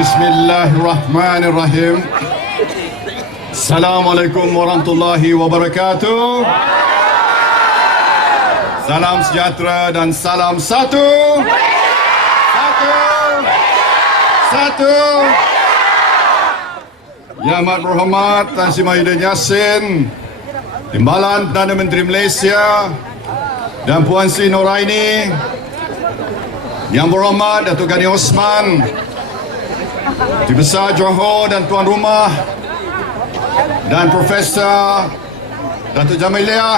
Bismillahirrahmanirrahim. Assalamualaikum warahmatullahi wabarakatuh. Salam sejahtera dan salam satu. Yang amat berhormat Tan Sri Mahyudin Yassin, Timbalan Perdana Menteri Malaysia, dan Puan Sri Noraini, Yang berhormat Datuk Ghani Osman, Menteri Besar Johor dan Tuan Rumah, dan Profesor Datuk Jamiliah,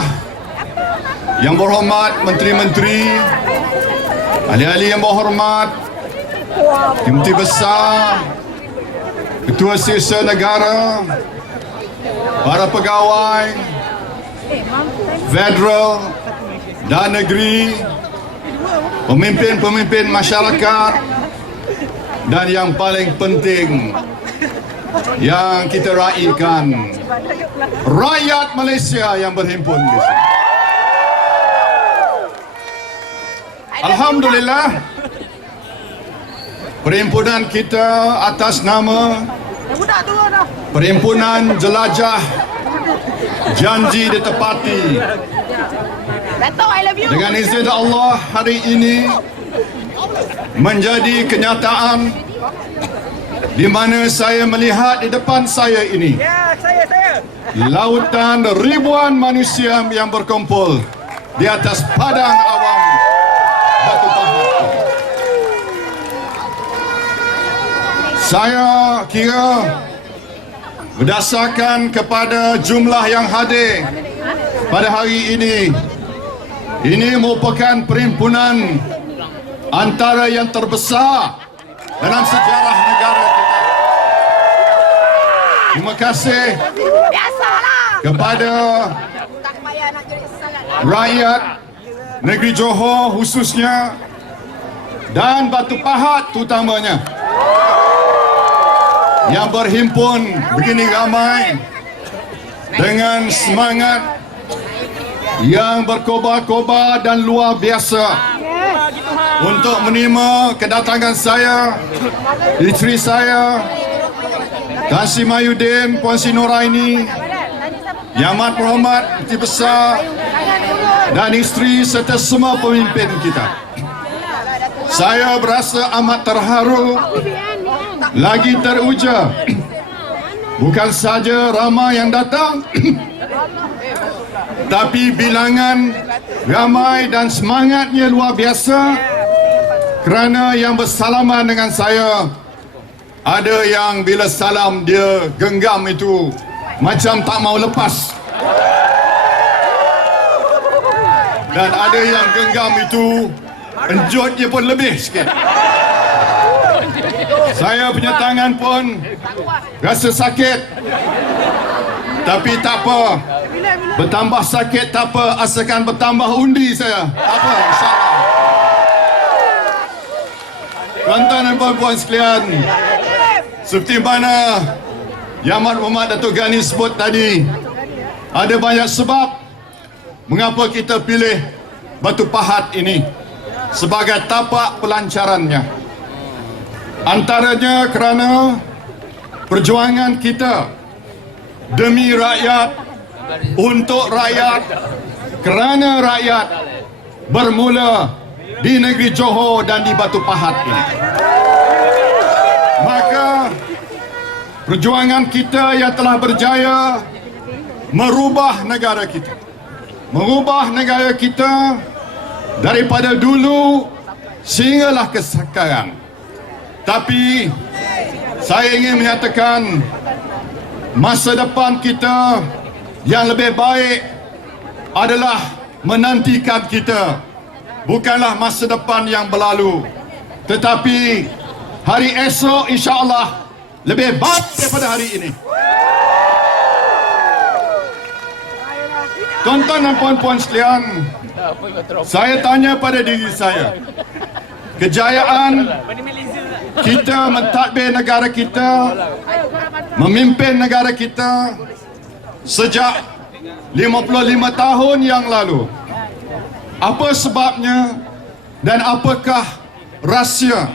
Yang berhormat Menteri-Menteri, ahli-ahli yang berhormat, Menteri Besar, Ketua Setiausaha Negara, para pegawai federal dan negeri, pemimpin-pemimpin masyarakat, dan yang paling penting yang kita raikan, rakyat Malaysia yang berhimpun di sini. Alhamdulillah, perhimpunan kita atas nama Perhimpunan Jelajah Janji Ditepati, dengan izin Allah hari ini menjadi kenyataan di mana saya melihat di depan saya ini lautan ribuan manusia yang berkumpul di atas padang awam Batu Pahat. Saya kira berdasarkan kepada jumlah yang hadir pada hari ini merupakan perhimpunan antara yang terbesar dalam sejarah negara kita. Terima kasih kepada rakyat negeri Johor khususnya dan Batu Pahat terutamanya yang berhimpun begini ramai dengan semangat yang berkobar-kobar dan luar biasa untuk menerima kedatangan saya, isteri saya, Tan Sri Mahyudin, Puan Sri Noraini, Yang Amat Berhormat Menteri Besar dan isteri serta semua pemimpin kita. Saya berasa amat terharu, lagi teruja. Bukan saja ramai yang datang, tapi bilangan ramai dan semangatnya luar biasa, kerana yang bersalaman dengan saya, ada yang bila salam dia genggam itu macam tak mau lepas, dan ada yang genggam itu enjutnya pun lebih sikit. Saya punya tangan pun rasa sakit, tapi tak apa. Bertambah sakit tak apa, asalkan bertambah undi saya. Tak apa, insyaAllah. Tuan-tuan dan puan-puan sekalian, seperti mana Yang Amat Berhormat Datuk Ghani sebut tadi, ada banyak sebab mengapa kita pilih Batu Pahat ini sebagai tapak pelancarannya. Antaranya kerana perjuangan kita demi rakyat, untuk rakyat, kerana rakyat, bermula di negeri Johor dan di Batu Pahat ini. Maka perjuangan kita yang telah berjaya merubah negara kita, daripada dulu sehinggalah ke sekarang. Tapi saya ingin menyatakan masa depan kita yang lebih baik adalah menantikan kita. Bukanlah masa depan yang berlalu, tetapi hari esok insya-Allah lebih baik daripada hari ini. Tuan-tuan dan puan-puan sekalian, saya tanya pada diri saya, kejayaan kita mentadbir negara kita, memimpin negara kita sejak 55 tahun yang lalu, apa sebabnya dan apakah rahsia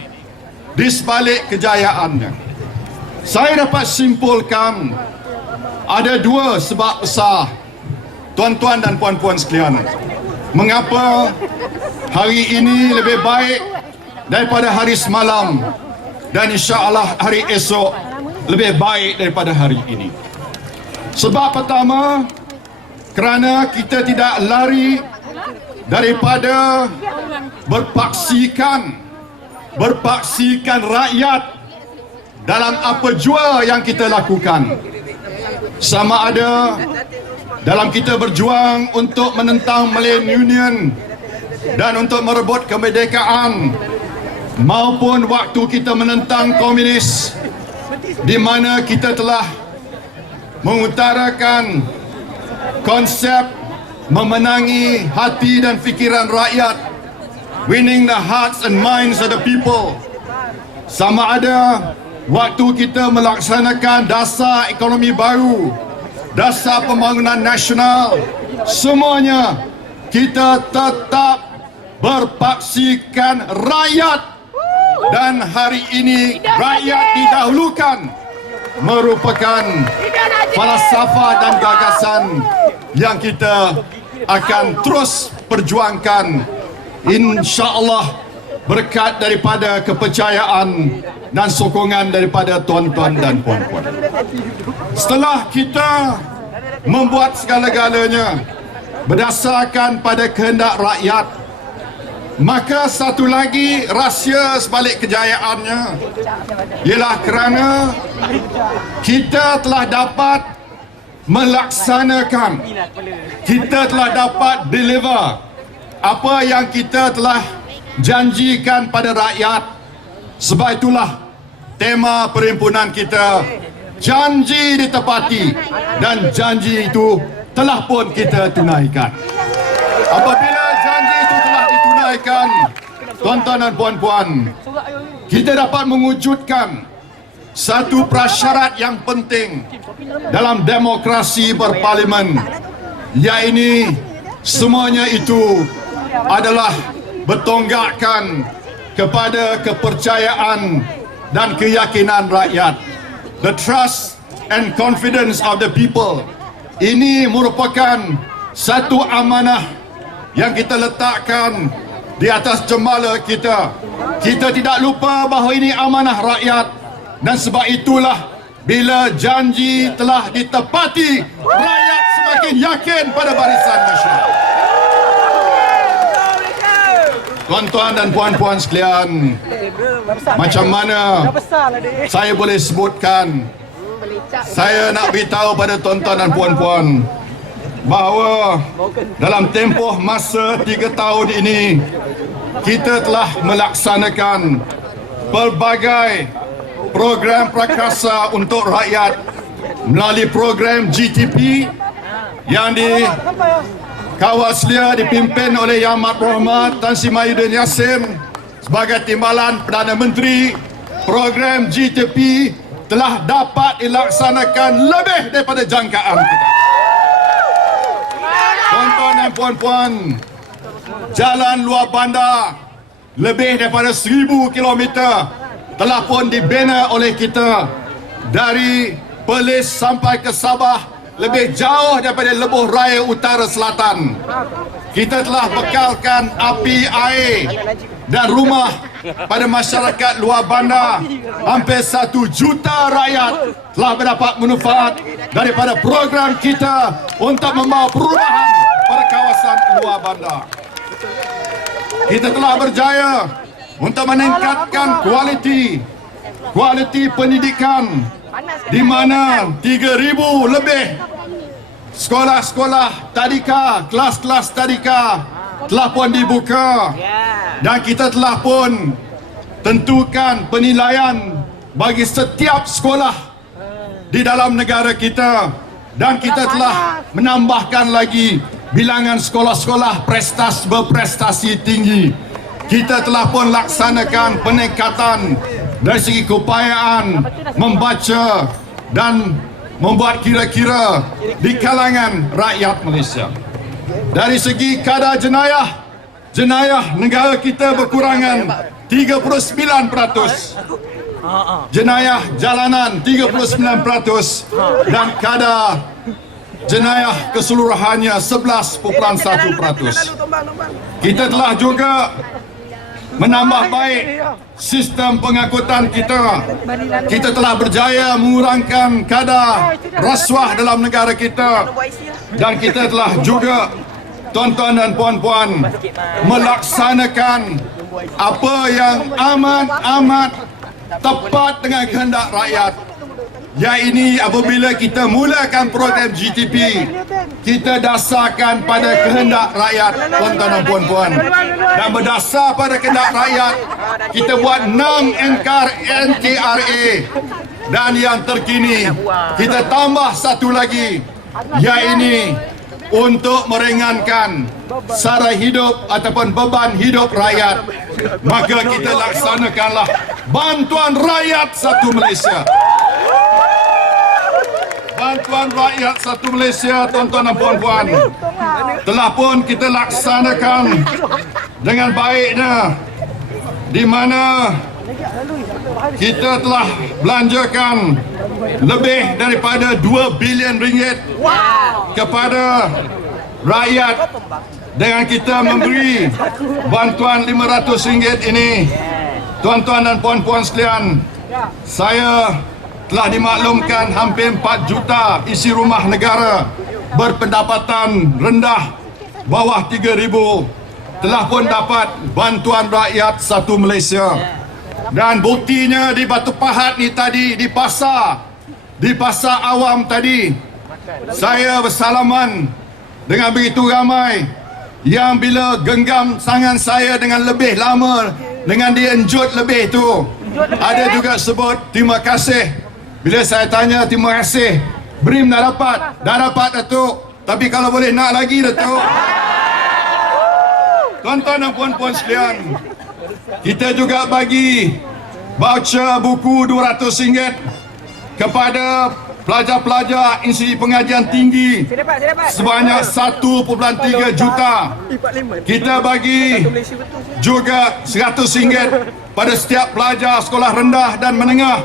di sebalik kejayaannya. Saya dapat simpulkan ada dua sebab besar, tuan-tuan dan puan-puan sekalian, mengapa hari ini lebih baik daripada hari semalam, dan insya-Allah hari esok lebih baik daripada hari ini. Sebab pertama, kerana kita tidak lari daripada berpaksikan rakyat dalam apa jua yang kita lakukan. Sama ada dalam kita berjuang untuk menentang Malaysian Union dan untuk merebut kemerdekaan, maupun waktu kita menentang komunis, di mana kita telah mengutarakan konsep memenangi hati dan fikiran rakyat, winning the hearts and minds of the people. Sama ada waktu kita melaksanakan dasar ekonomi baru, dasar pembangunan nasional, semuanya kita tetap berpaksikan rakyat, dan hari ini rakyat didahulukan merupakan falsafah dan gagasan yang kita akan terus perjuangkan, insya-Allah, berkat daripada kepercayaan dan sokongan daripada tuan-tuan dan puan-puan. Setelah kita membuat segala-galanya berdasarkan pada kehendak rakyat, maka satu lagi rahsia sebalik kejayaannya ialah kerana kita telah dapat melaksanakan, kita telah dapat deliver apa yang kita telah janjikan pada rakyat. Sebab itulah tema perhimpunan kita, janji ditepati, dan janji itu telah pun kita tunaikan. Apabila janji itu telah ditunaikan, tuan-tuan dan puan-puan, kita dapat mewujudkan satu prasyarat yang penting dalam demokrasi berparlimen, iaitu semuanya itu adalah bertonggakkan kepada kepercayaan dan keyakinan rakyat. The trust and confidence of the people. Ini merupakan satu amanah yang kita letakkan di atas jembala kita. Kita tidak lupa bahawa ini amanah rakyat, dan sebab itulah bila janji telah ditepati, rakyat semakin yakin pada Barisan Nasional. Tuan-tuan dan puan-puan sekalian, macam mana saya boleh sebutkan, saya nak beritahu pada tuan-tuan dan puan-puan bahawa dalam tempoh masa 3 tahun ini, kita telah melaksanakan pelbagai program prakarsa untuk rakyat melalui program GTP yang Kawaslia dipimpin oleh Yang Amat Berhormat Tan Sri Mahyudin Yassin sebagai Timbalan Perdana Menteri. Program GTP telah dapat dilaksanakan lebih daripada jangkaan kita. Tuan-tuan dan puan-puan, jalan luar bandar lebih daripada 1000 kilometer telah pun dibina oleh kita, dari Perlis sampai ke Sabah, lebih jauh daripada lebuh raya utara selatan. Kita telah bekalkan api air dan rumah pada masyarakat luar bandar. Hampir 1 juta rakyat telah mendapat manfaat daripada program kita untuk membawa perubahan pada kawasan luar bandar. Kita telah berjaya untuk meningkatkan kualiti pendidikan, di mana 3,000 lebih sekolah-sekolah tadika, kelas-kelas tadika telah pun dibuka, dan kita telah pun tentukan penilaian bagi setiap sekolah di dalam negara kita, dan kita telah menambahkan lagi bilangan sekolah-sekolah berprestasi tinggi. Kita telah pun laksanakan peningkatan dari segi keupayaan membaca dan membuat kira-kira di kalangan rakyat Malaysia. Dari segi kadar jenayah jenayah negara kita berkurangan 39%, jenayah jalanan 39%, dan kadar jenayah keseluruhannya 11.1%. Kita telah juga menambah baik sistem pengangkutan kita. Kita telah berjaya mengurangkan kadar rasuah dalam negara kita, dan kita telah juga, tuan-tuan dan puan-puan, melaksanakan apa yang amat tepat dengan kehendak rakyat. Iaitu apabila kita mulakan program GTP, kita dasarkan pada kehendak rakyat, tuan-tuan dan puan-puan. Dan berdasar pada kehendak rakyat, kita buat 6 NKRA. Dan yang terkini, kita tambah satu lagi, iaitu untuk meringankan sara hidup ataupun beban hidup rakyat. Maka kita laksanakanlah Bantuan Rakyat Satu Malaysia. Bantuan Rakyat Satu Malaysia, tuan-tuan dan puan-puan, telah pun kita laksanakan dengan baiknya, di mana kita telah belanjakan lebih daripada 2 bilion ringgit kepada rakyat dengan kita memberi bantuan RM500 ini. Tuan-tuan dan puan-puan sekalian, saya telah dimaklumkan hampir 4 juta isi rumah negara berpendapatan rendah bawah 3,000 telah pun dapat Bantuan Rakyat Satu Malaysia. Dan buktinya di Batu Pahat ni tadi, di pasar awam tadi, saya bersalaman dengan begitu ramai yang bila genggam tangan saya dengan lebih lama, dengan dienjut lebih tu, ada juga sebut terima kasih. Bila saya tanya terima kasih, BRIM dah dapat Datuk, tapi kalau boleh nak lagi Datuk. Tuan-tuan dan puan-puan sekalian, kita juga bagi voucher buku RM200 kepada pelajar-pelajar institusi pengajian tinggi sebanyak 1.3 juta. Kita bagi juga RM100 pada setiap pelajar sekolah rendah dan menengah.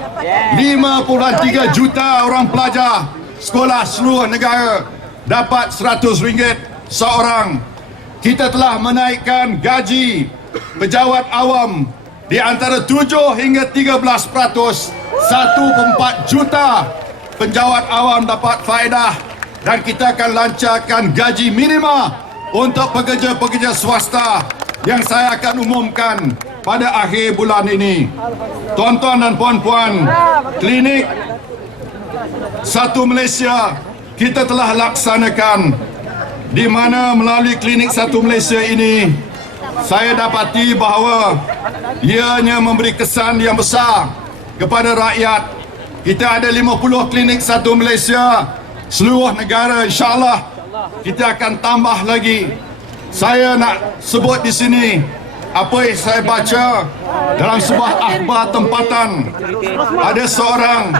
5.3 juta orang pelajar sekolah seluruh negara dapat RM100 seorang. Kita telah menaikkan gaji pejabat awam di antara 7 hingga 13%. 1.4 juta penjawat awam dapat faedah, dan kita akan lancarkan gaji minima untuk pekerja-pekerja swasta yang saya akan umumkan pada akhir bulan ini. Tuan-tuan dan puan-puan, klinik Satu Malaysia kita telah laksanakan, di mana melalui klinik Satu Malaysia ini saya dapati bahawa ianya memberi kesan yang besar kepada rakyat. Kita ada 50 klinik Satu Malaysia seluruh negara. InsyaAllah kita akan tambah lagi. Saya nak sebut di sini apa yang saya baca dalam sebuah akhbar tempatan. Ada seorang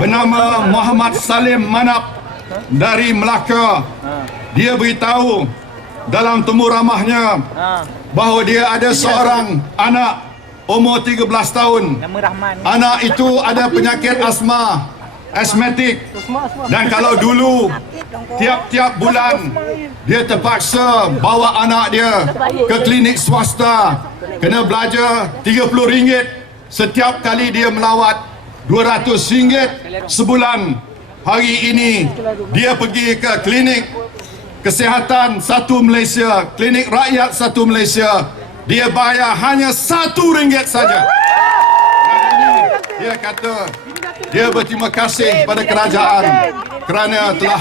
bernama Muhammad Salim Manap dari Melaka. Dia beritahu dalam temu ramahnya bahawa dia ada seorang anak umur 13 tahun. Anak itu ada penyakit asmatik, dan kalau dulu tiap-tiap bulan dia terpaksa bawa anak dia ke klinik swasta, kena belajar RM30 setiap kali dia melawat, RM200 sebulan. Hari ini dia pergi ke klinik kesihatan Satu Malaysia, klinik rakyat Satu Malaysia. Dia bayar hanya RM1 saja. Dan ini dia kata dia berterima kasih pada kerajaan kerana telah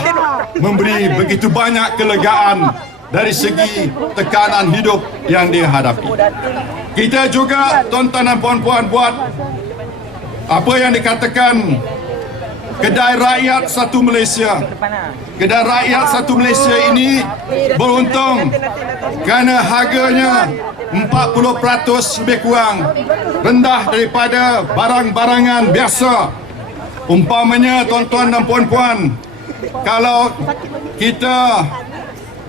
memberi begitu banyak kelegaan dari segi tekanan hidup yang dia hadapi. Kita juga, tuan-tuan dan puan-puan, buat apa yang dikatakan Kedai Rakyat Satu Malaysia. Kedai Rakyat Satu Malaysia ini beruntung kerana harganya 40% lebih kurang rendah daripada barang-barangan biasa. Umpamanya, tuan-tuan dan puan-puan, kalau kita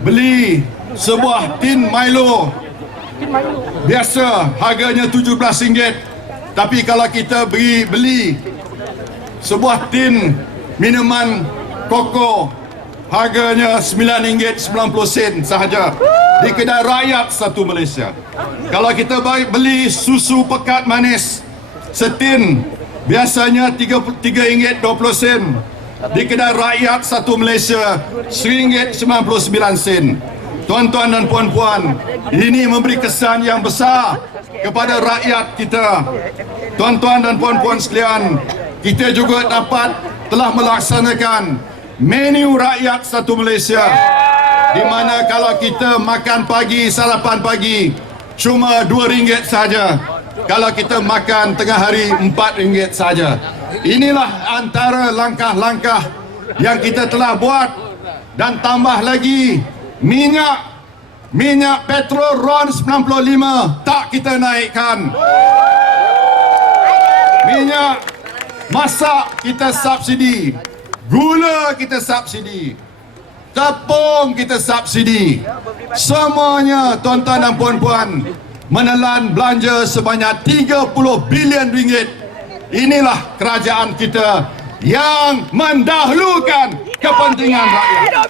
beli sebuah tin Milo biasa harganya RM17, tapi kalau kita beli sebuah tin minuman koko harganya RM9.90 sahaja di kedai rakyat satu Malaysia. Kalau kita beli susu pekat manis setin biasanya RM3.20, di kedai rakyat satu Malaysia RM1.99. Tuan-tuan dan puan-puan, ini memberi kesan yang besar kepada rakyat kita. Tuan-tuan dan puan-puan sekalian, kita juga telah melaksanakan menu rakyat satu Malaysia, di mana kalau kita makan pagi, sarapan pagi cuma RM2 saja. Kalau kita makan tengah hari RM4 saja. Inilah antara langkah-langkah yang kita telah buat. Dan tambah lagi, minyak petrol RON 95 tak kita naikkan. Minyak masak kita subsidi, gula kita subsidi, tepung kita subsidi. Semuanya tuan-tuan dan puan-puan menelan belanja sebanyak RM30 bilion. Inilah kerajaan kita yang mendahulukan kepentingan rakyat.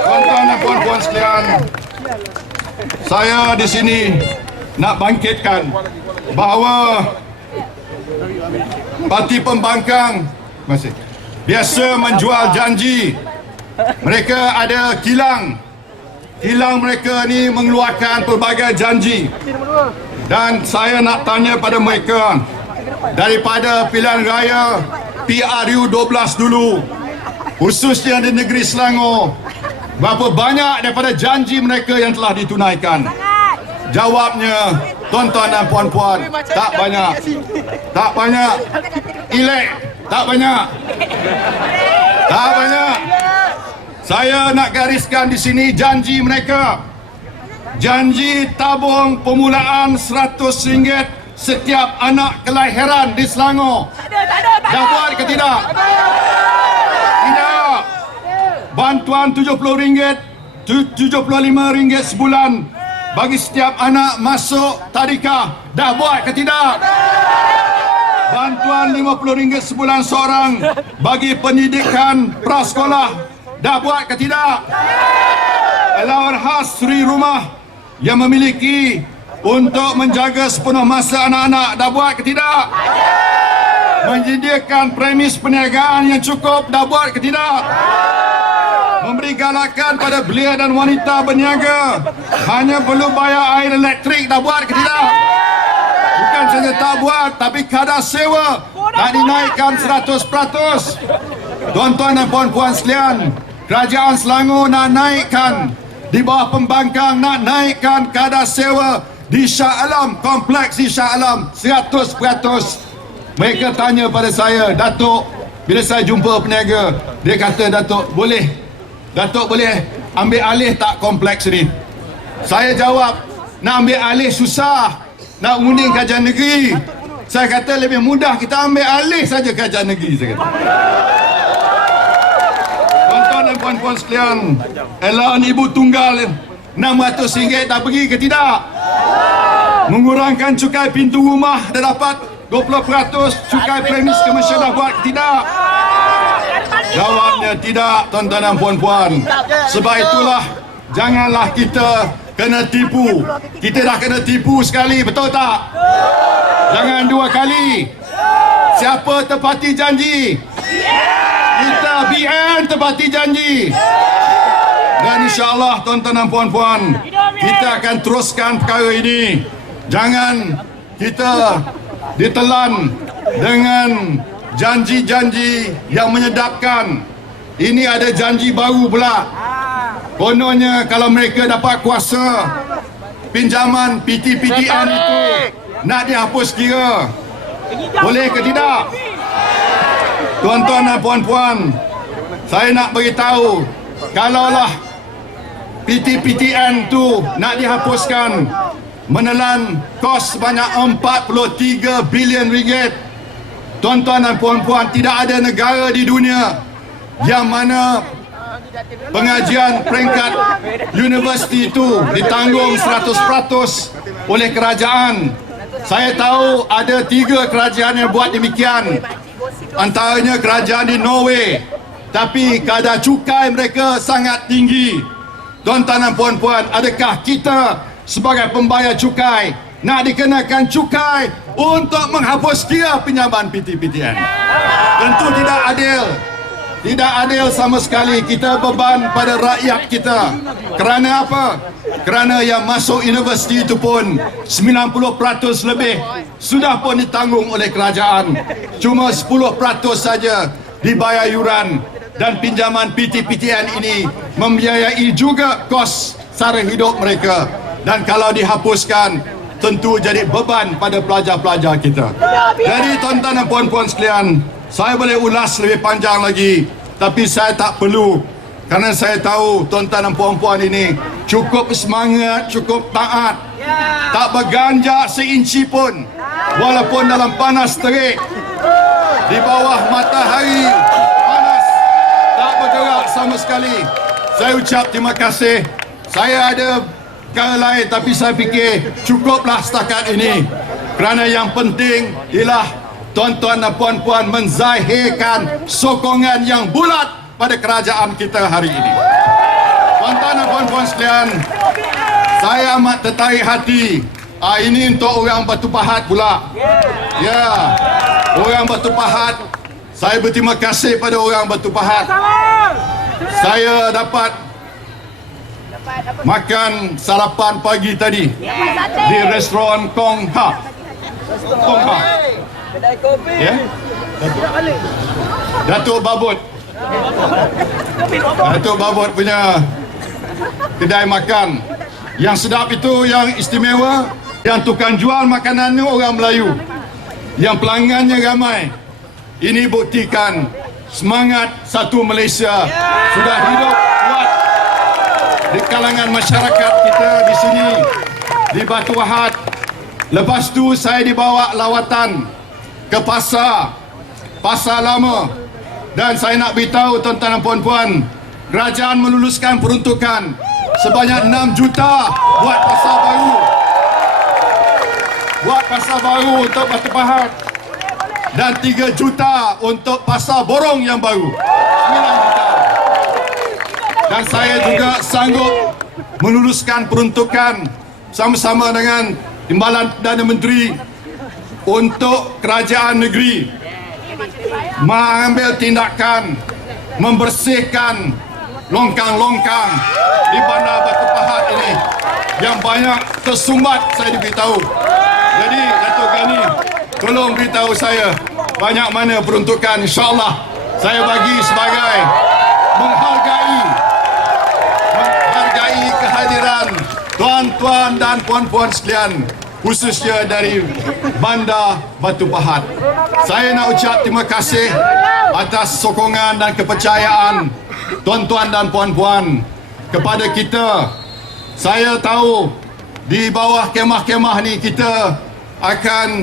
Tuan-tuan dan puan-puan sekalian, saya di sini nak bangkitkan bahawa parti pembangkang biasa menjual janji. Mereka ada kilang mereka ni mengeluarkan pelbagai janji. Dan saya nak tanya pada mereka, daripada pilihan raya PRU 12 dulu, khususnya di negeri Selangor, berapa banyak daripada janji mereka yang telah ditunaikan? Jawabnya, tuan-tuan dan puan-puan, tak banyak. Tak banyak. Elek, tak banyak. Tak banyak. Saya nak gariskan di sini janji mereka. Janji tabung permulaan RM100 setiap anak kelahiran di Selangor. Dah buat ke tidak? Tidak. Bantuan RM70, RM75 sebulan bagi setiap anak masuk tadika. Dah buat ke tidak? Bantuan RM50 sebulan seorang bagi pendidikan prasekolah. Dah buat ke tidak? Allowance khas suri rumah yang memiliki untuk menjaga sepenuh masa anak-anak. Dah buat ke tidak? Menyediakan premis perniagaan yang cukup. Dah buat ke tidak? Memberi galakan pada belia dan wanita berniaga, hanya perlu bayar air elektrik. Dah buat ke tidak? Bukan saja tak buat, tapi kadar sewa tak dinaikkan 100%. Tuan-tuan dan puan-puan sekalian, kerajaan Selangor nak naikkan, di bawah pembangkang nak naikkan kadar sewa di Shah Alam, kompleks di Shah Alam 100%. Mereka tanya pada saya, Datuk, bila saya jumpa peniaga, dia kata, Datuk boleh ambil alih tak kompleks ni? Saya jawab, nak ambil alih susah, nak undi kerajaan negeri. Saya kata lebih mudah kita ambil alih saja kerajaan negeri, saya kata. Tuan-tuan dan puan-puan sekalian, allowance ibu tunggal RM600 dah pergi ke tidak? Mengurangkan cukai pintu rumah dah dapat 20%, cukai premis komersial dah buat ke tidak? Jawabnya tidak, tuan-tuan dan puan-puan. Sebab itulah, janganlah kita kena tipu. Kita dah kena tipu sekali, betul tak? Jangan dua kali. Siapa tepati janji? Kita BN tepati janji. Dan insya-Allah, tuan-tuan dan puan-puan, kita akan teruskan perkara ini. Jangan kita ditelan dengan janji-janji yang menyedapkan. Ini ada janji baru pula. Kononnya kalau mereka dapat kuasa, pinjaman PTPTN itu nak dihapus kira. Boleh ke tidak? Tuan-tuan dan puan-puan, saya nak beritahu, kalaulah PTPTN tu nak dihapuskan, menelan kos sebanyak RM43 bilion. Tuan-tuan dan puan-puan, tidak ada negara di dunia yang mana pengajian peringkat universiti itu ditanggung 100% oleh kerajaan. Saya tahu ada 3 kerajaan yang buat demikian, antaranya kerajaan di Norway, tapi kadar cukai mereka sangat tinggi. Tuan-tuan dan puan-puan, adakah kita sebagai pembayar cukai nak dikenakan cukai untuk menghapus kira pinjaman PT-PTN? Tentu tidak adil. Tidak adil sama sekali. Kita beban pada rakyat kita. Kerana apa? Kerana yang masuk universiti itu pun 90% lebih sudah pun ditanggung oleh kerajaan. Cuma 10% saja dibayar yuran, dan pinjaman PT-PTN ini membiayai juga kos sara hidup mereka. Dan kalau dihapuskan, tentu jadi beban pada pelajar-pelajar kita. Jadi tuan-tuan dan puan-puan sekalian, saya boleh ulas lebih panjang lagi, tapi saya tak perlu, kerana saya tahu tuan-tuan dan puan-puan ini cukup semangat, cukup taat, tak berganjak seinci pun, walaupun dalam panas terik, di bawah matahari panas, tak bergerak sama sekali. Saya ucap terima kasih. Saya ada perkara lain, tapi saya fikir cukuplah setakat ini, kerana yang penting ialah tuan-tuan dan puan-puan menzahirkan sokongan yang bulat pada kerajaan kita hari ini. Tuan-tuan dan puan-puan sekalian, saya amat tertarik hati. Ini untuk orang Batu Pahat pula. Ya, orang Batu Pahat, saya berterima kasih pada orang Batu Pahat. Saya dapat makan sarapan pagi tadi di restoran Kong Ha. Ya, Datuk Babut punya kedai makan yang sedap itu, yang istimewa, yang tukang jual makanannya orang Melayu, yang pelanggannya ramai. Ini buktikan semangat satu Malaysia sudah hidup kuat di kalangan masyarakat kita di sini, di Batu Pahat. Lepas tu saya dibawa lawatan ke pasar lama, dan saya nak beritahu tuan-tuan dan puan-puan, kerajaan meluluskan peruntukan sebanyak 6 juta buat pasar baru untuk Batu Pahat, dan 3 juta untuk pasar Borong yang baru, 9 juta. Dan saya juga sanggup meluluskan peruntukan sama-sama dengan Timbalan Perdana Menteri untuk kerajaan negeri mengambil tindakan membersihkan longkang-longkang di bandar Batu Pahat ini yang banyak tersumbat, saya diberitahu. Jadi Datuk Ghani, tolong beritahu saya banyak mana peruntukan. InsyaAllah saya bagi sebagai menghargai kehadiran tuan-tuan dan puan-puan sekalian, khususnya dari bandar Batu Pahat. Saya nak ucap terima kasih atas sokongan dan kepercayaan tuan-tuan dan puan-puan kepada kita. Saya tahu di bawah kemah-kemah ni kita akan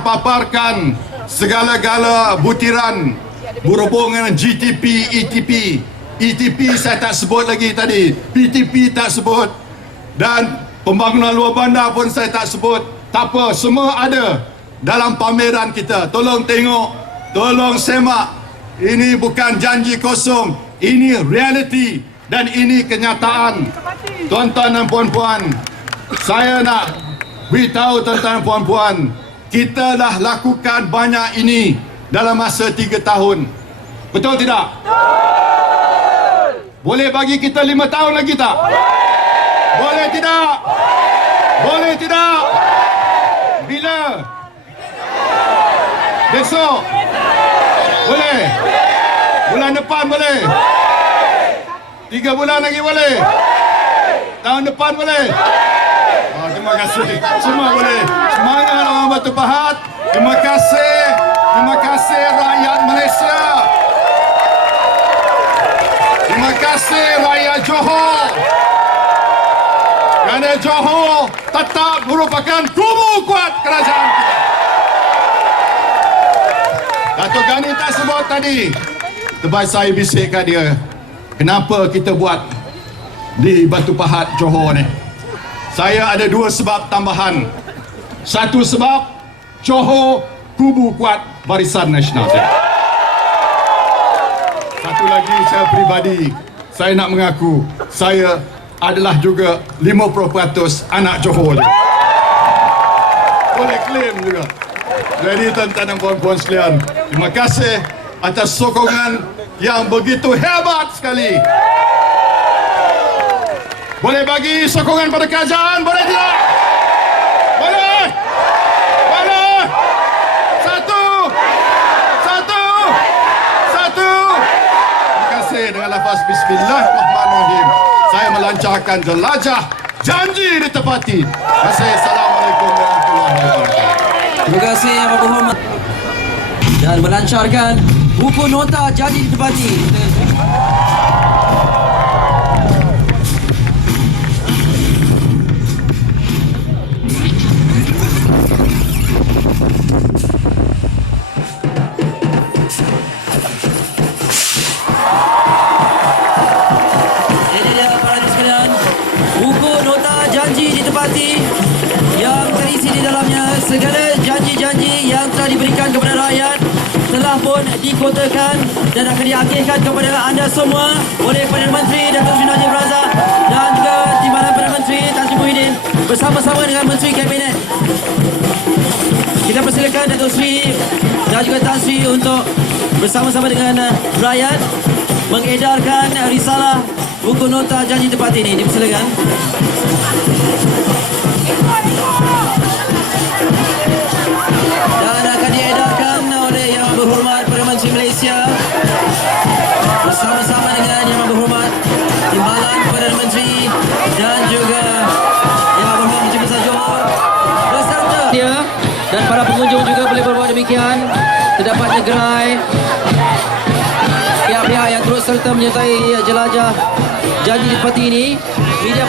paparkan segala-gala butiran berhubung dengan GTP, ETP. ETP saya tak sebut lagi tadi, PTP tak sebut, dan pembangunan luar bandar pun saya tak sebut. Tak apa, semua ada dalam pameran kita. Tolong tengok, tolong semak. Ini bukan janji kosong, ini realiti dan ini kenyataan. Tuan-tuan dan puan-puan, saya nak beritahu tuan-tuan dan puan-puan, kita dah lakukan banyak ini dalam masa 3 tahun. Betul tidak? Boleh bagi kita 5 tahun lagi tak? Boleh tidak? Boleh tidak? Bila? Besok? Boleh? Bulan depan boleh? 3 bulan lagi boleh? Tahun depan boleh? Terima kasih. Semua boleh. Semangat orang Batu Pahat. Terima kasih. Terima kasih rakyat Malaysia. Terima kasih rakyat Johor. Kerana Johor tetap merupakan kubu kuat kerajaan kita. Datuk Ghani tak sebut tadi. Terbaik saya bisik kat dia. kenapa kita buat di Batu Pahat Johor ni. Saya ada dua sebab tambahan. Satu sebab Johor kubu kuat Barisan Nasional. Satu lagi, saya peribadi, saya nak mengaku saya adalah juga 50% anak Johor juga. Boleh claim juga. Jadi tuan-tuan dan puan-puan sekalian, terima kasih atas sokongan yang begitu hebat sekali. Boleh bagi sokongan pada kerajaan, boleh tidak? Boleh? Boleh? Satu! Satu! Satu! Terima kasih dengan lafaz Bismillahirrahmanirrahim. Saya melancarkan jelajah janji ditepati. Terima kasih. Assalamualaikum warahmatullahi wabarakatuh. Terima kasih Yang Berhormat. Dan melancarkan buku nota janji ditepati. Ini dia para hadirin sekalian, buku nota janji ditepati yang terisi di dalamnya segala janji-janji yang telah diberikan kepada rakyat telah pun dikotakan dan akan diakhirkan kepada anda semua oleh Perdana Menteri Datuk Seri Najib Razak dan juga Timbalan Perdana Menteri Tan Sri Muhyiddin bersama-sama dengan Menteri Kabinet. Kita persilakan Datuk Seri dan juga Tan Sri untuk bersama-sama dengan rakyat mengedarkan risalah buku nota janji tepati ini. Dipersilakan. Dan akan diedarkan oleh Yang Berhormat Perdana Menteri Malaysia bersama-sama dengan Yang Berhormat Timbalan Perdana Menteri dan juga Yang Berhormat Menteri Besar Johor beserta dia dan para pengunjung juga boleh berbuat demikian. Terdapatnya gerai pihak-pihak yang turut serta menyertai jelajah janji ditepati ini. Media